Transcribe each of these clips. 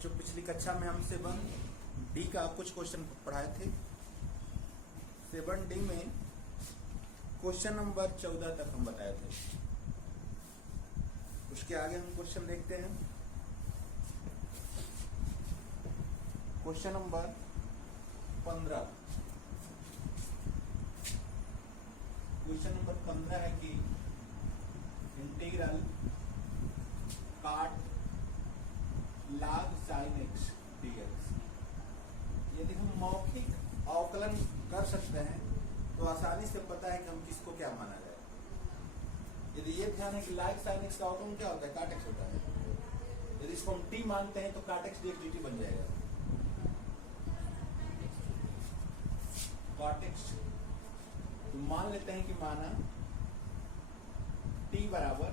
बच्चों पिछली कक्षा में हम 7D का कुछ क्वेश्चन पढ़ाए थे। 7D में क्वेश्चन नंबर 14 तक हम बताए थे। उसके आगे हम क्वेश्चन देखते हैं। Question number 15। क्वेश्चन नंबर 15 है कि इंटीग्रल काट log sin x dx। यदि हम मौखिक अवकलन कर सकते हैं तो आसानी से पता है कि हम किसको क्या माना जाए। यदि ये ध्यान है कि log sin x का अवकलन क्या होता है, काट x होता है। यदि इसको हम t मानते हैं तो काट x dx dt बन जाएगा। काट x तो मान लेते हैं कि माना t बराबर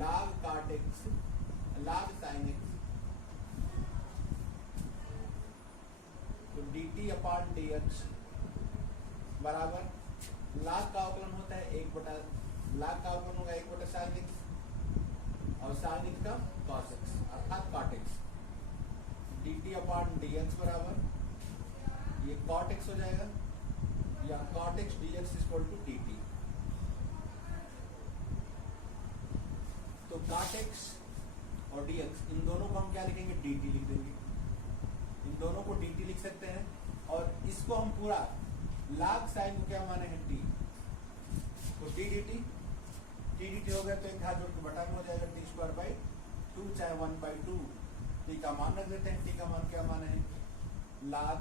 log काट x log sin x तो dt अपॉन dx बराबर log का अवकलन होता है log का अवकलन होगा 1 sin x और sin x का cos x अर्थात cot x। dt upon dx बराबर ये cot x हो जाएगा या cot x dx equal to dt। तो cot x और dx इन दोनों को हम क्या लिखेंगे, dt लिख देंगे। इन दोनों को dt लिख सकते हैं और इसको हम पूरा log sin को क्या माने हैं, t। तो t dt हो गया तो एक हाथ जोड़ के बटा में हो जाएगा t²/2 चाहे 1/2। t का मान रख देते हैं। t का मान क्या माने है, log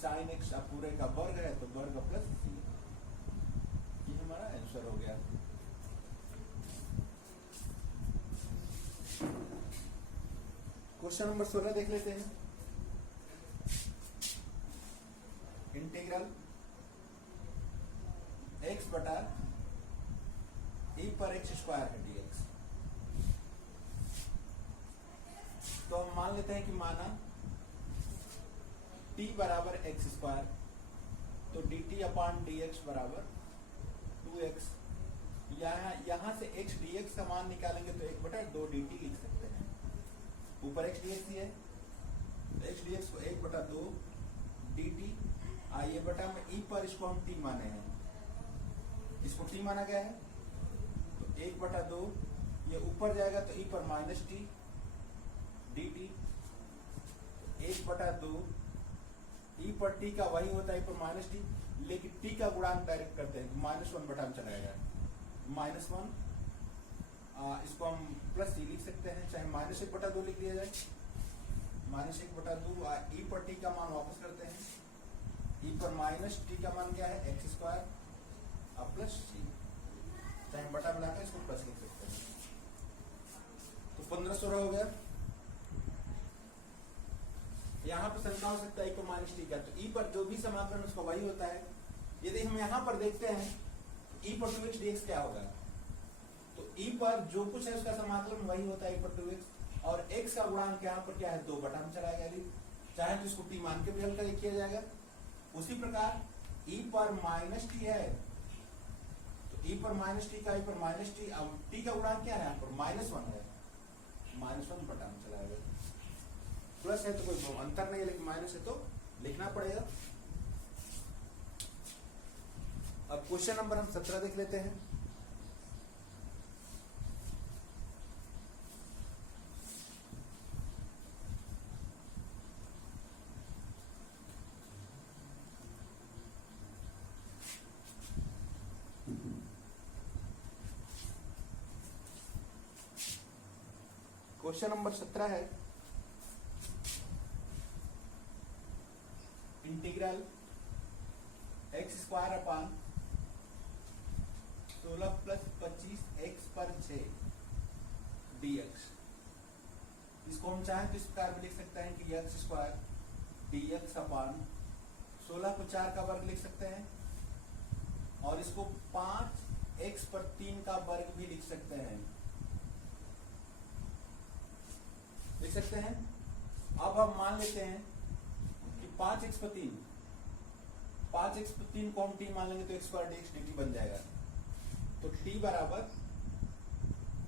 sin x अब पूरे का वर्ग है तो वर्ग प्लस c। ये हमारा आंसर हो गया। क्वेश्चन नंबर 16 देख लेते हैं। इंटीग्रल x बटा e पर x स्क्वायर है dx। तो हम मान लेते हैं कि माना t बराबर x स्क्वायर तो dt अपॉन dx बराबर 2x। यहां से x dx का मान निकालेंगे तो 1/2 dt लिख सकते हैं। ऊपर x dx ही है तो x dx को 1/2 dt आइए बटा में e पर इसको हम t माने हैं, इसको t माना गया है तो 1/2 ये ऊपर जाएगा तो e पर माइनस t dt 1/2 e पर t का वही होता है e पर माइनस टी, लेकिन t का गुणांक डायरेक्ट करते हैं -1 बटा में चला जाएगा -1। इसको हम प्लस c लिख सकते हैं, चाहे -1/2 लिख दिया जाए। -1/2 e पर t का मान वापस करते हैं। e पर माइनस t का मान क्या है, x स्क्वायर प्लस c, चाहे बटा मिलाकर इसको प्लस लिख सकते हैं। तो 1516 हो गया। यहाँ पर शंका हो सकता है e पर माइनस t का, तो e पर जो भी समाकलन उसका वही होता है। यदि हम यहाँ पर देखते हैं तो e पर 2x dx क्या होगा, तो e पर जो कुछ है उसका समाकलन वही होता है e पर 2x और x का गुणांक यहाँ पर क्या है 2 बटा में चला गया। चाहे तो इसको t मान के भी हल किया जाएगा। उसी प्रकार e पर माइनस t है तो e पर माइनस t का e पर माइनस t, अब t का गुणांक क्या है यहाँ पर -1 है, -1 बटा में चला गया। प्लस है तो कोई अंतर नहीं है, लेकिन माइनस है तो लिखना पड़ेगा। अब क्वेश्चन नंबर हम 17 देख लेते हैं। क्वेश्चन नंबर 17 है integral x square upon 16 plus 25 x पर 6 dx। इसको हम चाहें तो इस प्रकार भी लिख सकते हैं कि x स्क्वायर dx अपॉन 16 को 4 का वर्ग लिख सकते हैं और इसको 5x पर 3 का वर्ग भी लिख सकते हैं। लिख सकते हैं। अब हम मान लेते हैं कि 5x पर 3 को हम t मान लेंगे तो x स्क्वायर dx dt बन जाएगा। तो t बराबर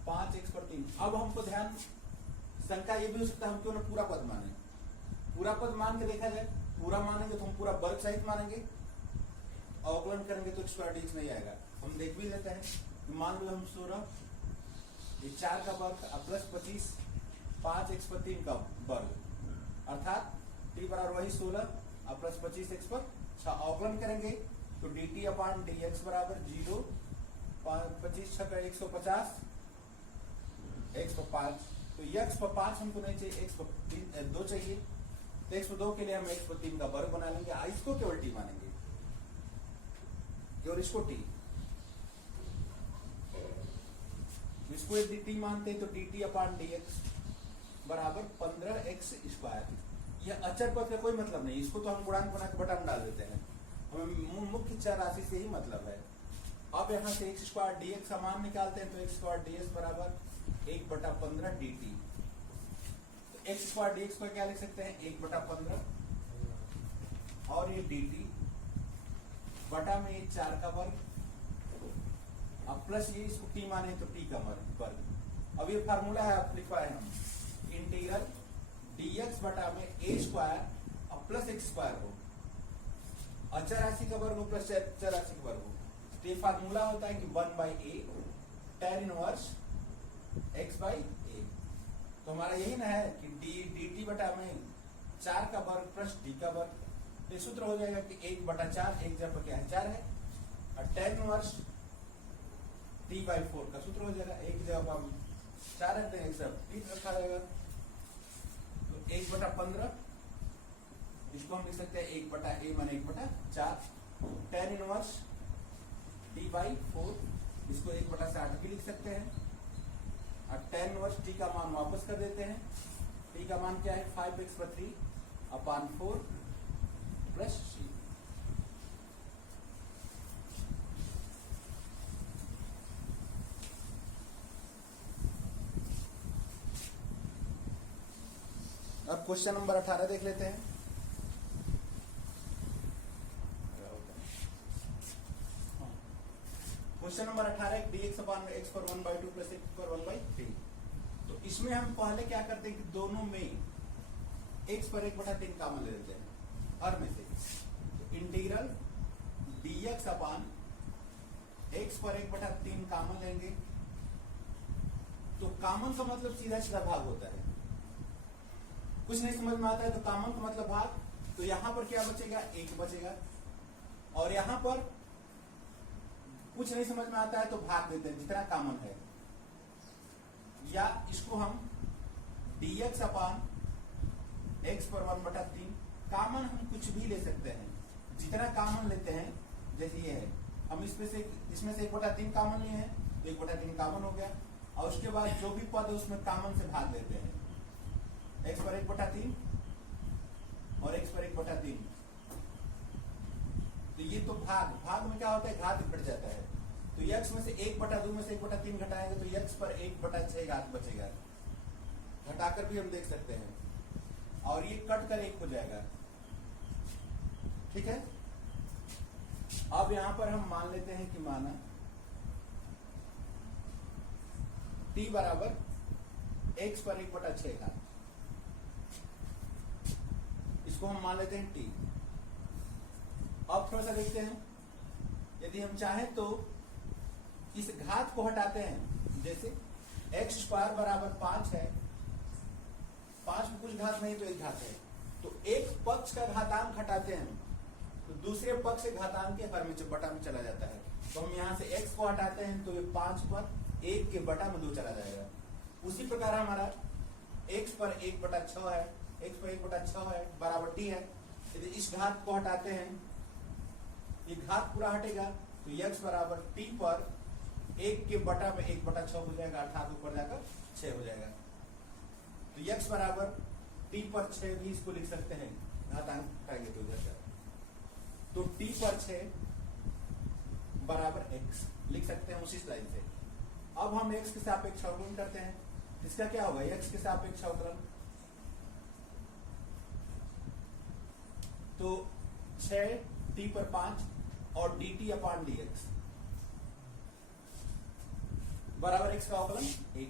5x पर 3। अब हमको ध्यान शंका ये भी हो सकता है हम क्यों ना पूरा पद माने, पूरा पद मान के देखा जाए, पूरा मानेंगे तो हम पूरा वर्ग सहित मानेंगे, अवकलन करेंगे तो स्क्वायर डीएक्स नहीं आएगा। हम देख भी लेते हैं, मान लो हम 16 ये 4 का वर्ग प्लस 25 5x/3 का वर्ग, अर्थात t बराबर वही 16 प्लस 25x पर 6। अवकलन करेंगे तो dt/dx बराबर 0 25 6 का 150 x पर 5, तो x पर 5 हमको नहीं चाहिए, x पर 2 चाहिए, तो x पर 2 के लिए हम x पर 3 का वर्ग बना लेंगे, इसको केवल t मानेंगे, केवल इसको t, इसको यदि t मानते हैं तो dt/dx बराबर 15x²। यह अचर पद का कोई मतलब नहीं, इसको तो हम गुणांक बना के बटा में डाल देते हैं, हमें मुख्य चर राशि से ही मतलब है। अब यहाँ से x² dx का मान निकालते हैं तो x² dx बराबर 1/15 dt, तो x² dx को क्या लिख सकते हैं 1/15 और ये dt बटा में 4 का वर्ग, अब प्लस ये इसको t माने तो t का वर्ग। अब ये फार्मूला है, आप लिखवाए हम इंटीग्रल dx बटा में a² और प्लस x² हो, अचर राशि का वर्ग हो प्लस चर राशि का वर्ग हो, तो ये फार्मूला होता है कि 1/a tan इनवर्स x/a। तो हमारा यही ना है कि dt बटा में 4 का वर्ग प्लस t का वर्ग, तो सूत्र हो जाएगा कि 1/4, एक जगह पर क्या है 4 है, और tan इनवर्स t/4 का सूत्र हो जाएगा, एक जगह पर हम 4 रखते हैं, एक सब t रखा जाएगा, तो 1/15 इसको हम लिख सकते हैं 1/a माने 1/4, tan इनवर्स t/4 इसको 1/60 भी लिख सकते हैं, और tan इनवर्स t का मान वापस कर देते हैं, t का मान क्या है 5x/3/4 प्लस c। अब क्वेश्चन नंबर 18 देख लेते हैं। क्वेश्चन नंबर 18 dx/x पर 1/2 प्लस x पर 1/3। तो इसमें हम पहले क्या करते हैं कि दोनों में x पर 1/3 कॉमन ले लेते हैं, हर में से, तो इंटीग्रल dx/x पर 1/3 कॉमन लेंगे, तो कॉमन का मतलब सीधा सीधा भाग होता है, कुछ नहीं समझ में आता है तो कॉमन का मतलब भाग, तो यहां पर क्या बचेगा 1 बचेगा, और यहां पर कुछ नहीं समझ में आता है तो भाग देते हैं जितना कॉमन है, या इसको हम dx/x पर 1/3 कॉमन हम कुछ भी ले सकते हैं, जितना कॉमन लेते हैं, जैसे ये है, हम इसमें से 1/3 कॉमन लिए हैं तो 1/3 कॉमन हो गया, और उसके बाद जो भी पद है उसमें कॉमन से भाग देते हैं, x पर 1/3 और x पर 1/3, तो ये तो भाग में क्या होता है घात घट जाता है, तो x में से 1/2 में से 1/3 घटाएंगे तो x पर 1/6 घात बचेगा, घटाकर भी हम देख सकते हैं, और ये कट कर 1 हो जाएगा, ठीक है। अब यहां पर हम मान लेते हैं कि माना t बराबर x पर 1/6 घात, इसको हम मान लेते हैं t। अब थोड़ा सा देखते हैं, यदि हम चाहें तो इस घात को हटाते हैं, जैसे x² बराबर 5 है, 5 में कुछ घात नहीं तो एक घात है, तो एक पक्ष का घातांक हटाते हैं तो दूसरे पक्ष के घातांक के हर में बटा में चला जाता है, तो हम यहाँ से x को हटाते हैं तो ये 5 पर 1 के बटा में 2 चला जाएगा। उसी प्रकार हमारा x पर 1/6 है, x पर 1/6 है बराबर t है, यदि इस घात को हटाते हैं, ये घात पूरा हटेगा तो x बराबर t पर 1 के बटा में 1/6 हो जाएगा, अर्थात ऊपर जाकर 6 हो जाएगा, तो x बराबर t पर 6 भी इसको लिख सकते हैं, घातांक हटाएंगे तो इधर जाएगा, तो t पर 6 बराबर x लिख सकते हैं उसी स्लाइड से। अब हम x के सापेक्ष अवकलन करते हैं, इसका क्या होगा x के सापेक्ष अवकलन, तो 6 t पर 5 और dt/dx बराबर x का अवकलन 1,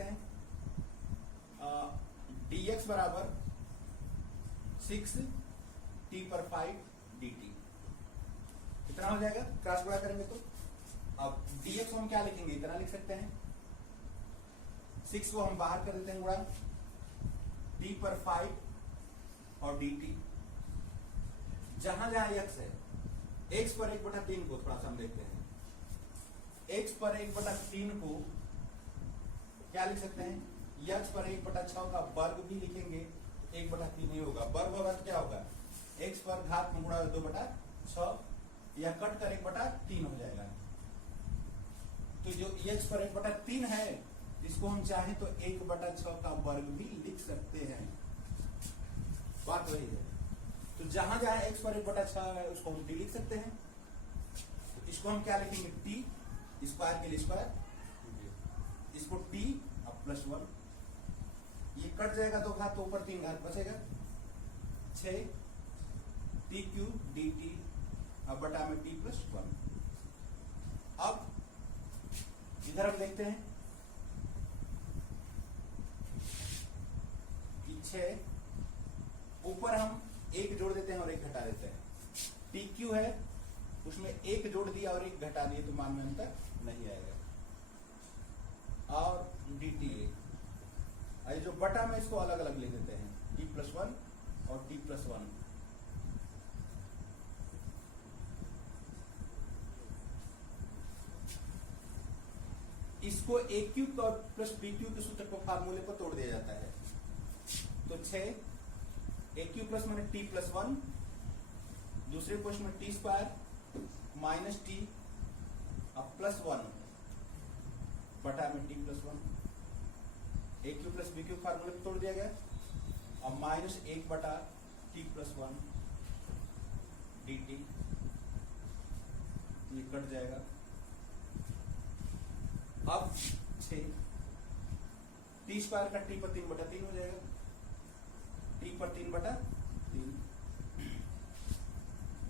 सकते हैं dx बराबर 6t/5 dt। कितना हो जाएगा क्रॉस गुणा करेंगे तो? अब dx को हम क्या लिखेंगे, इतना लिख सकते हैं। 6 को हम बाहर कर देते हैं गुणा t/5 और dt। जहां जहां x है, x पर 1/3 को थोड़ा सा हम देखते हैं। x पर 1/3 को क्या लिख सकते हैं? x पर 1/6 का वर्ग भी लिखेंगे, 1/3 ही होगा। वर्ग होगा तो क्या होगा? x पर घात में गुणा 2/6 या कट कर 1/3 हो जाएगा। तो जो x पर 1/3 है, इसको हम चाहें तो 1/6 का वर्ग भी लिख सकते हैं। बात वही है। तो जहां जहां x पर 1/6 है उसको हम t लिख सकते हैं। तो इसको हम क्या लिखेंगे? t स्क्वायर के लिए स्क्वायर, इसको t अब +1, ये कट जाएगा 2 घात तो ऊपर 3 घात बचेगा 6t³ dt अब बटा में t+1। अब इधर हम देखते हैं कि 6 ऊपर हम 1 जोड़ देते हैं और 1 घटा देते हैं। tq है उसमें 1 जोड़ दिया और 1 घटा दिए तो मान में अंतर नहीं आएगा। और dt जो बटा में इसको अलग अलग लिख देते हैं, t+1 और t+1। इसको a³ और प्लस b³ के सूत्र को फार्मूले पर तोड़ दिया जाता है। तो 6 a³ प्लस मैंने t+1, दूसरे क्वेश्चन में t² माइनस t अब +1 बटा में t+1। a³ प्लस b³ फार्मूले पर तोड़ दिया गया। अब -1 बटा t+1 dt, ये कट जाएगा। अब 6 t² का t पर 3/3 हो जाएगा, t पर 3/3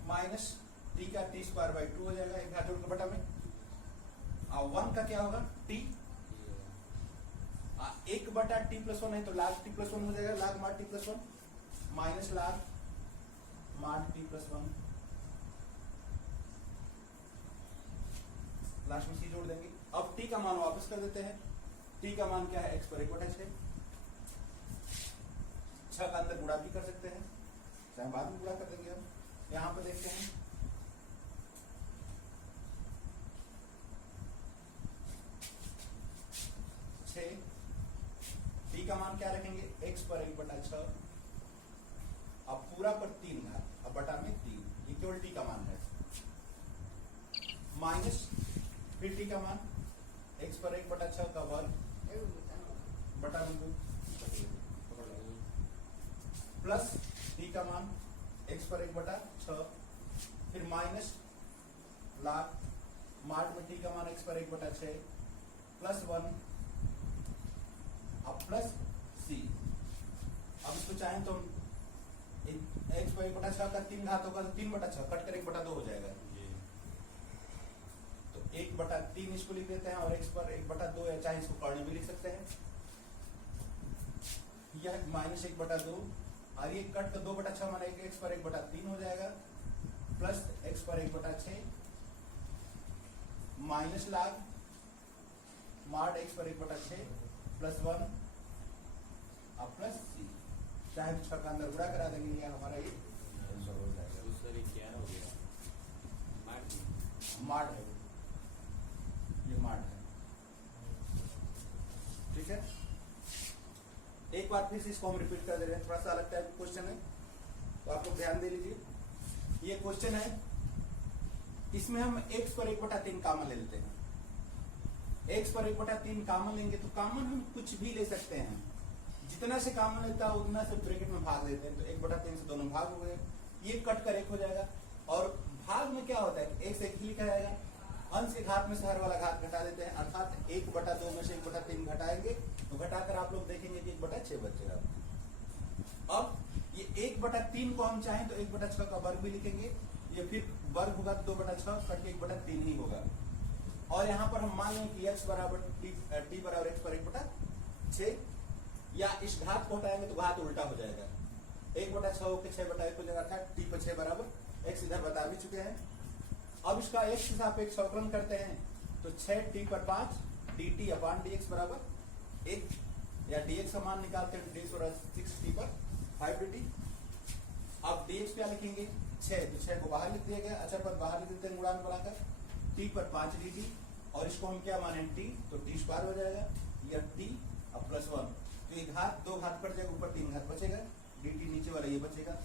माइनस t का t²/2 हो जाएगा, एक घात जोड़ के बटा में। अब 1 का क्या होगा? t 1/t+1 है तो log t+1 हो जाएगा, log mod t+1 minus log mod t+1, last में c जोड़ देंगे। अब t का मान वापस कर देते हैं। t का मान क्या है? x पर 1/6। 6 का अंदर गुणा भी कर सकते हैं, चाहे बाद में गुणा कर देंगे। हम यहां पर देखते हैं 6 t का मान क्या रखेंगे? x पर 1/6 अब पूरा पर 3 घात अब बटा में 3, ये केवल t का मान है। माइनस फिर t का मान x पर 1/6 का वर्ग बटा में 2 प्लस t का मान x पर 1/6 फिर माइनस log mod में t का मान x पर 1/6 +1 अब प्लस c। अब इसको चाहें तो x पर 1/6 का 3 घात होगा तो 3/6 कट कर 1/2 हो जाएगा। तो 1/3 इसको लिख देते हैं और x पर 1/2 या चाहे इसको कर्ण भी लिख सकते हैं। यह -1/2 और ये कट कर 2/6 माना x पर 1/3 हो जाएगा प्लस x पर 1/6 माइनस log mod x पर 1/6 +1 अब प्लस c। चाहे तो 6 का अंदर गुणा करा देंगे, ये हमारा ये आंसर हो जाएगा। दूसरा क्या हो गया? माड है, ये माड है। ठीक है, एक बार फिर से इसको हम रिपीट कर दे रहे हैं, थोड़ा सा अलग टाइप का क्वेश्चन है तो आप लोग ध्यान दे लीजिए। ये क्वेश्चन है, इसमें हम x पर 1/3 कॉमन ले लेते हैं। x पर 1/3 कॉमन लेंगे तो कॉमन हम कुछ भी ले सकते हैं, जितना से कॉमन लेता है उतना से ब्रैकेट में भाग देते हैं। तो 1/3 से दोनों भाग हो गए, ये कट कर 1 हो जाएगा। और भाग में क्या होता है? 1 से 1 ही लिखा जाएगा, अंश के घात में से हर वाला घात घटा देते हैं, अर्थात 1/2 में से 1/3 घटाएंगे तो घटाकर आप लोग देखेंगे कि 1/6 बचेगा। अब ये 1/3 को हम चाहें तो 1/6 का वर्ग भी लिखेंगे, ये फिर वर्ग होगा तो 2/6 कट के 1/3 ही होगा। और यहाँ पर हम मान लें कि x बराबर t बराबर x पर 1/3 6, या इस घात को हटाएंगे तो घात उल्टा हो जाएगा, 1/6 के 6/1 हो जाएगा, अर्थात टी पर 6 बराबर x इधर बता भी चुके हैं। अब इसका x के सापेक्ष अवकलन करते हैं तो 6t पर 5 dt अपान dx बराबर 1, या dx का मान निकालते हैं dx बराबर 6t पर 5 dt। अब dx क्या लिखेंगे 6, तो 6 को बाहर लिख दिया गया, अचर पद बाहर लिख देते हैं गुणांक बनाकर, t पर 5 dt, और इसको हम क्या माने t, तो t स्क्वायर हो जाएगा, या t अब +1, तो ये घात 2 घात कट जाएगा, ऊपर 3 घात बचेगा, dt नीचे वाला ये बचेगा।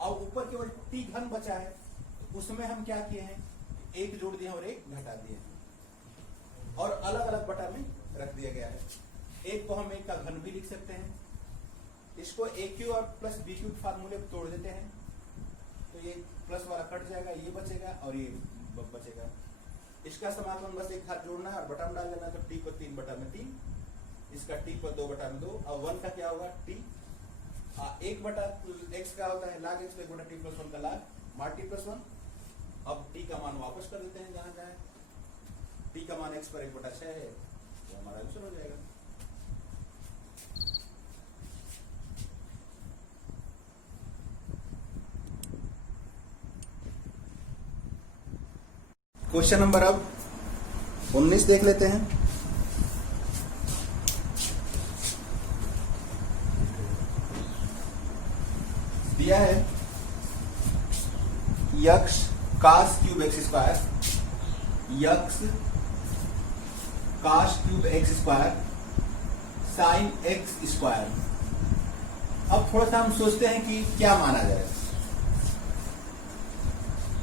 और ऊपर केवल t घन बचा है, तो उसमें हम क्या किए हैं, एक जोड़ दिए और एक घटा दिए और अलग अलग बटा में रख दिया गया है। एक को हम एक का घन भी लिख सकते हैं, इसको AQ और प्लस BQ फार्मूले तोड़ देते हैं, तो ये प्लस वाला कट जाएगा, ये बचेगा और ये बचेगा। इसका समाकलन बस एक हाथ जोड़ना है और बटा में डाल देना, तो t पर 3/3, इसका t पर 2/2, और 1 का क्या होगा t, 1/x का होता है log x, 1/t + 1 का log मार t + 1। अब t का मान वापस कर देते हैं जहां जाए, t का मान x पर 1/6 है, तो हमारा आंसर हो जाएगा। क्वेश्चन नंबर अब 19 देख लेते हैं। दिया है यक्ष cos क्यूब x स्क्वायर, यक्ष cos cube x square sin x square. अब थोड़ा सा हम सोचते हैं कि क्या माना जाए,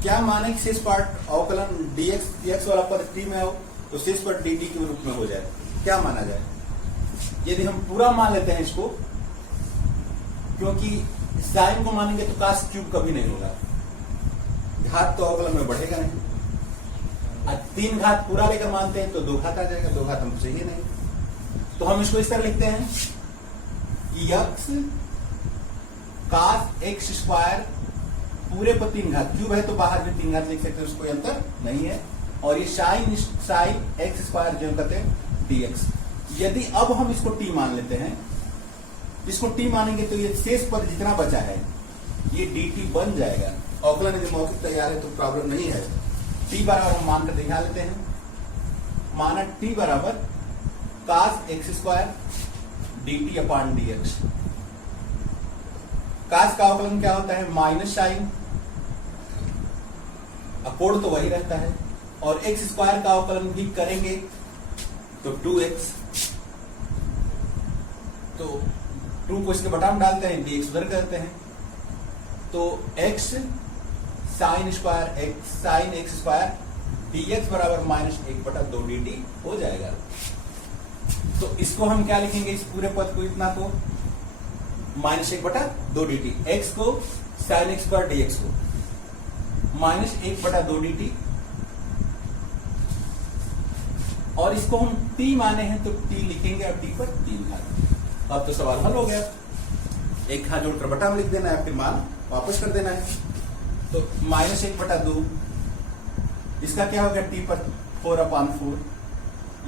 क्या माने कि शेष पार्ट अवकलन dx वाला पद t में हो तो शेष पार्ट dt के रूप में हो जाए, क्या माना जाए। यदि हम पूरा मान लेते हैं इसको, क्योंकि साइन को मानेंगे तो cos क्यूब कभी नहीं होगा, घात तो अवकलन में बढ़ेगा नहीं। 3 घात पूरा लेकर मानते हैं तो 2 घात आ जाएगा, 2 घात हमको चाहिए नहीं, तो हम इसको इस तरह लिखते हैं कि यक्ष cos x स्क्वायर पूरे पर 3 घात, क्यूब है तो बाहर भी 3 घात लिख सकते हैं, उसको कोई अंतर नहीं है, और ये साइन x स्क्वायर जो कहते हैं dx। यदि अब हम इसको t मान लेते हैं, इसको t मानेंगे तो ये शेष पद जितना बचा है ये dt बन जाएगा। अवकलन यदि मौखिक तैयार है तो प्रॉब्लम नहीं है। t बराबर हम मानकर दिखा लेते हैं, माना t बराबर cos x स्क्वायर dt अपान dx। cos का अवकलन क्या होता है, माइनस साइन, कोण तो वही रहता है, और x स्क्वायर का अवकलन भी करेंगे तो 2x, तो 2 को इसके बटा में डालते हैं, dx उधर करते हैं, तो x sine x square dx बराबर -1/2 dt हो जाएगा। तो इसको हम क्या लिखेंगे, इस पूरे पद को, इतना को -1/2 dt, x को साइन x पर dx को -1/2 dt, और इसको हम t माने हैं तो t लिखेंगे, और t पर 3 घात। अब तो सवाल हल हो गया, एक घात जोड़कर बटा में लिख देना है, फिर मान वापस कर देना है, तो -1/2, इसका क्या हो गया t पर 4/4,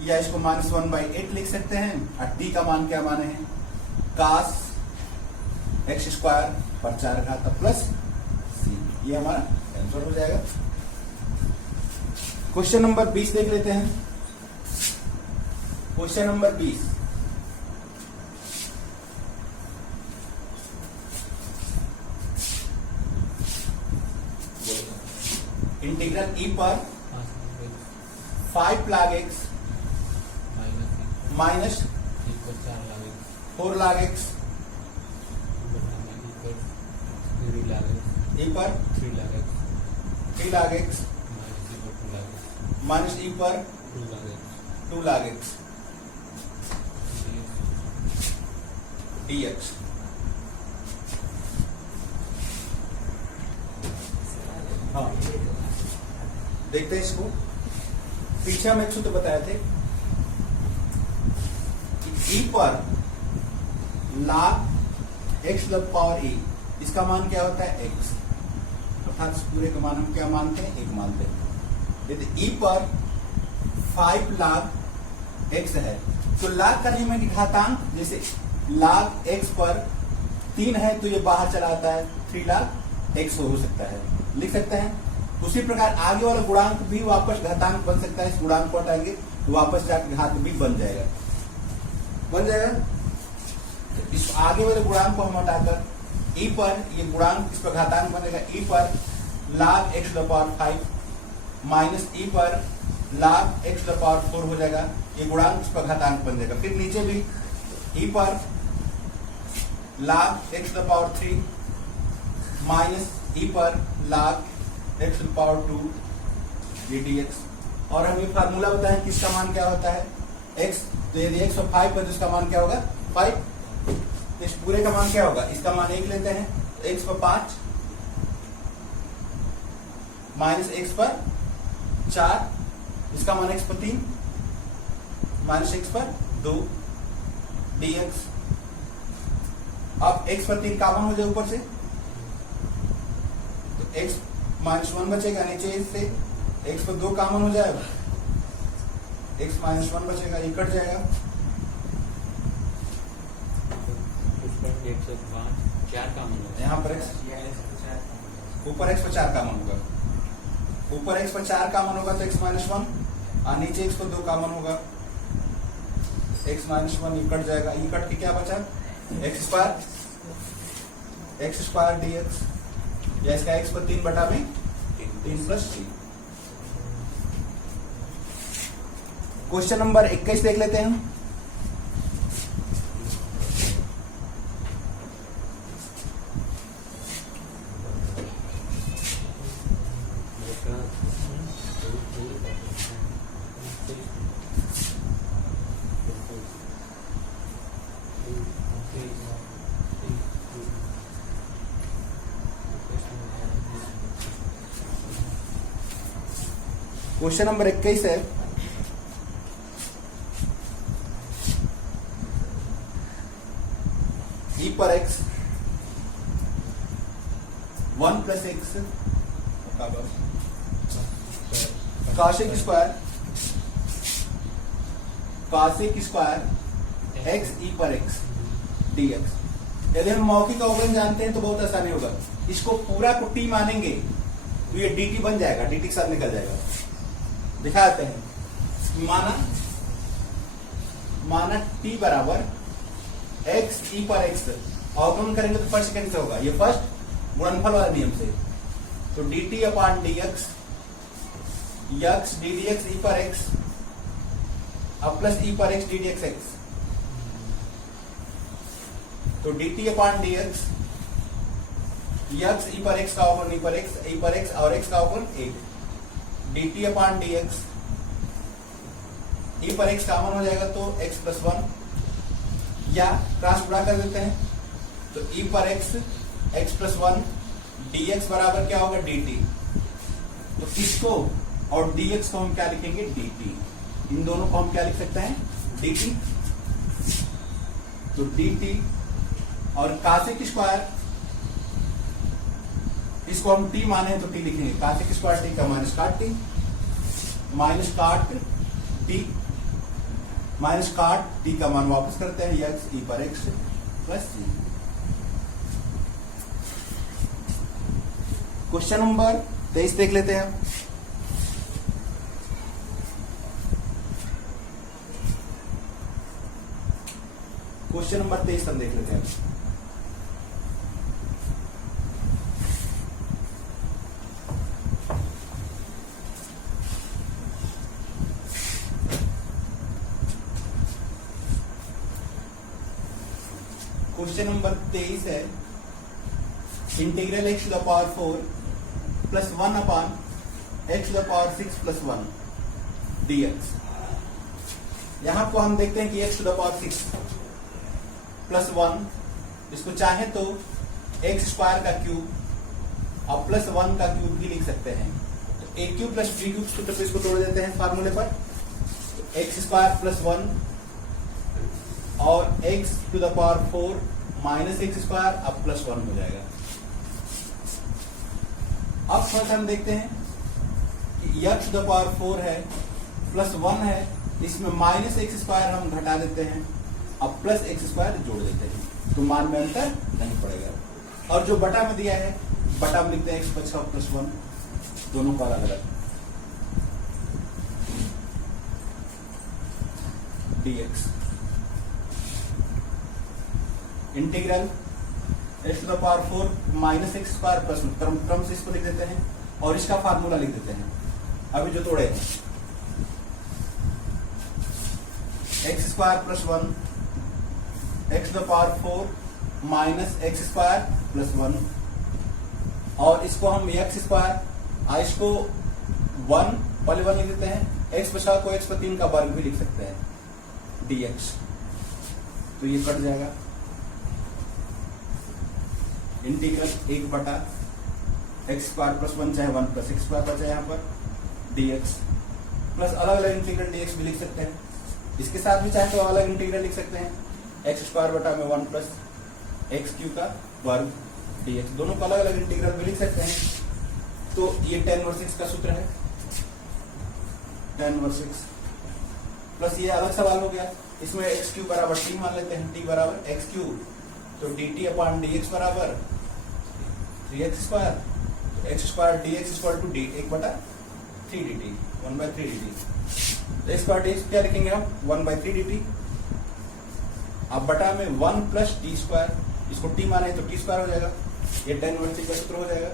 या इसको -1/8 लिख सकते हैं, और t का मान क्या माने हैं, cos x स्क्वायर पर 4 घात प्लस c, ये हमारा आंसर हो जाएगा। क्वेश्चन नंबर 20 देख लेते हैं। क्वेश्चन नंबर 20, इंटीग्रल e पर 5 log x minus 4 log x e पर 3 log x माइनस e पर 2 log x dx। हाँ, देखते हैं इसको। पीछे हम एक सूत्र बताए थे कि e पर log x पावर e, इसका मान क्या होता है x, अर्थात इस पूरे का मान हम क्या मानते हैं, 1 मानते हैं। यदि e पर 5 log x है तो log का नियम है कि घातांक, जैसे log x पर 3 है तो ये बाहर चला आता है, 3 log x हो सकता है, लिख सकते हैं। उसी प्रकार आगे वाला गुणांक भी वापस घातांक बन सकता है, इस गुणांक को हटाएंगे तो वापस जाकर घात भी बन जाएगा। इस आगे वाले गुणांक को हम हटाकर e पर, ये गुणांक इस पर घातांक बनेगा, e पर log x to the power 5 minus e पर log x to the power 4 हो जाएगा, ये गुणांक इस पर घातांक बन जाएगा। फिर नीचे भी e पर log x to the power 3 minus e पर log x to the power 2 dx। और हम ये फार्मूला बताएं कि इसका मान क्या होता है, x, तो यदि x पर 5 है तो इसका मान क्या होगा 5, तो इस पूरे का मान क्या होगा, इसका मान 1 लेते हैं, तो x पर 5 माइनस x पर 4, इसका मान x पर 3 माइनस x पर 2 dx। अब x पर 3 कॉमन हो जाए ऊपर से, तो x माइनस 1 बचेगा, नीचे से x पर 2 कॉमन हो जाएगा, x माइनस 1 बचेगा, ये कट जाएगा। 4 कॉमन होगा, यहाँ पर x, ऊपर x पर 4 कॉमन होगा, ऊपर x पर 4 कॉमन होगा तो x माइनस 1, और नीचे x पर 2 कॉमन होगा, x माइनस 1, ये कट जाएगा, ये कट के क्या बचा x स्क्वायर dx, या इसका x पर 3 बटा में 3 प्लस 3। क्वेश्चन नंबर 21 देख लेते हैं। क्वेश्चन नंबर 21 है, e पर x 1 plus x cosec square x e पर x dx। यदि हम मौखिक अवकलन जानते हैं तो बहुत आसानी होगा, इसको पूरा को t मानेंगे तो ये dt बन जाएगा, dt के साथ निकल जाएगा। दिखाते हैं, माना t बराबर x e पर x, अवकलन करेंगे तो फर्स्ट सेकंड से होगा, ये फर्स्ट गुणनफल वाला नियम से, तो dt upon dx x ddx e पर x अब प्लस e पर x ddx x, तो dt upon dx x e पर x का अवकलन e पर x और x का अवकलन 1, dt अपॉन dx e पर x कॉमन हो जाएगा तो x प्लस 1, या क्रॉस गुणा कर देते हैं तो e पर x प्लस 1 dx बराबर क्या होगा dt, तो इसको और dx को हम क्या लिखेंगे dt, इन दोनों को हम क्या लिख सकते हैं dt, तो dt और cosec स्क्वायर, इसको हम t माने तो t लिखेंगे, cosec स्क्वायर t का minus cot t minus cot t का मान वापस करते हैं x e पर x plus t। Question number 23 देख लेते हैं। क्वेश्चन नंबर 23 हम देख लेते हैं। क्वेश्चन नंबर 23 है, integral x to the power 4 plus 1 upon x to the power 6 plus 1 dx। यहां को हम देखते हैं कि x to the power 6 plus 1, इसको चाहे तो x स्क्वायर का क्यूब और प्लस 1 का क्यूब भी लिख सकते हैं, तो a cube plus b cube सूत्र पे इसको तोड़ देते हैं फार्मूले पर, तो x स्क्वायर प्लस 1 और x to the power 4 minus x square अब प्लस 1 हो जाएगा। अब फर्स्ट हम देखते हैं कि x टू द पावर 4 है प्लस 1 है, इसमें माइनस एक्स स्क्वायर हम घटा देते हैं, अब प्लस एक्स स्क्वायर जोड़ देते हैं, तो मान में अंतर नहीं पड़ेगा। और जो बटा में दिया है, बटा में लिखते हैं एक्स बचा प्लस 1, दोनों को अलग अलग dx integral x to the power 4 minus x square plus क्रम से इसको लिख देते हैं और इसका फार्मूला लिख देते हैं। अभी जो तोड़े x square plus 1 x to the power 4 minus x square plus 1, और इसको हम एक्स स्क्वायर इसको 1 पहले 1 लिख देते हैं, एक्स बचा को एक्स पर 3 का वर्ग भी लिख सकते हैं dx, तो ये कट जाएगा। इंटीग्रल 1 बटा एक्स स्क्वायर प्लस 1 चाहे 1 प्लस एक्स स्क्वायर बचा यहाँ पर dx, प्लस अलग अलग इंटीग्रल dx भी लिख सकते हैं, इसके साथ भी चाहे तो अलग इंटीग्रल लिख सकते हैं, एक्स स्क्वायर बटा में 1 प्लस एक्स क्यू का वर्ग dx, दोनों को अलग अलग इंटीग्रल भी लिख सकते हैं। तो ये tan वर्सेस x का सूत्र है, tan वर्सेस प्लस ये अलग सवाल हो गया, इसमें एक्स क्यू बराबर टी मान लेते हैं, टी बराबर एक्स क्यू, तो D T upon D X बराबर 3x स्क्वायर, तो x square D X equal to D 1/3 D T 1/3 D T, x square D X क्या लिखेंगे हम 1/3 डी टी, अब बटा में 1 प्लस टी स्क्वायर, इसको टी माने तो टी स्क्वायर हो जाएगा, ये tan वर्सेस का सूत्र हो जाएगा,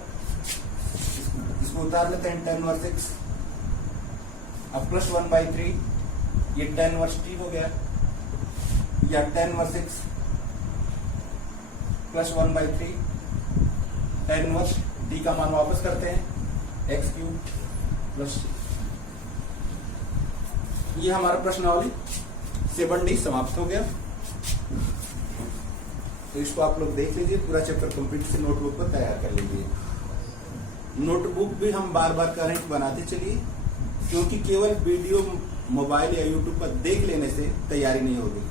इसको उतार लेते हैं tan वर्सेस, अब प्लस 1/3, ये tan वर्स टी हो गया, या tan inverse plus 1/3 tan inverse T का मान वापस करते हैं एक्स क्यूब प्लस, ये हमारा प्रश्नावली 7D समाप्त हो गया। तो इसको आप लोग देख लीजिए, पूरा चैप्टर कंप्लीट से नोटबुक पर तैयार कर लीजिए। नोटबुक भी हम बार बार करेंट बनाते चलिए, क्योंकि केवल वीडियो मोबाइल या यूट्यूब पर देख लेने से तैयारी नहीं होगी,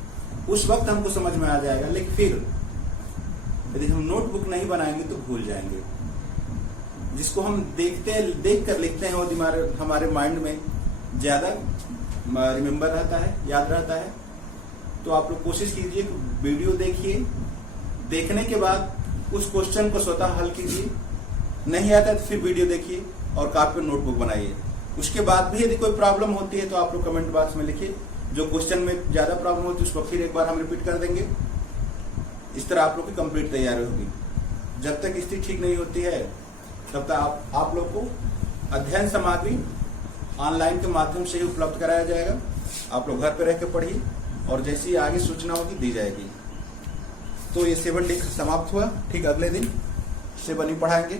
उस वक्त हमको समझ में आ जाएगा, लेकिन फिर यदि हम नोटबुक नहीं बनाएंगे तो भूल जाएंगे। जिसको हम देख कर लिखते हैं वो हमारे माइंड में ज्यादा रिमेम्बर रहता है, याद रहता है। तो आप लोग कोशिश कीजिए कि वीडियो देखिए, देखने के बाद उस क्वेश्चन को स्वतः हल कीजिए, नहीं आता तो फिर वीडियो देखिए और कॉपी पर नोटबुक बनाइए। उसके बाद भी यदि कोई प्रॉब्लम होती है तो आप लोग कमेंट बॉक्स में लिखिए, जो क्वेश्चन में ज्यादा प्रॉब्लम होती है उसको फिर एक बार हम रिपीट कर देंगे। इस तरह आप लोग की कंप्लीट तैयारी होगी। जब तक स्थिति ठीक नहीं होती है तब तक आप लोग को अध्ययन सामग्री ऑनलाइन के माध्यम से ही उपलब्ध कराया जाएगा। आप लोग घर पे रह के पढ़िए और जैसी आगे सूचना होगी दी जाएगी। तो ये 7D समाप्त हुआ, ठीक अगले दिन 7E पढ़ाएंगे।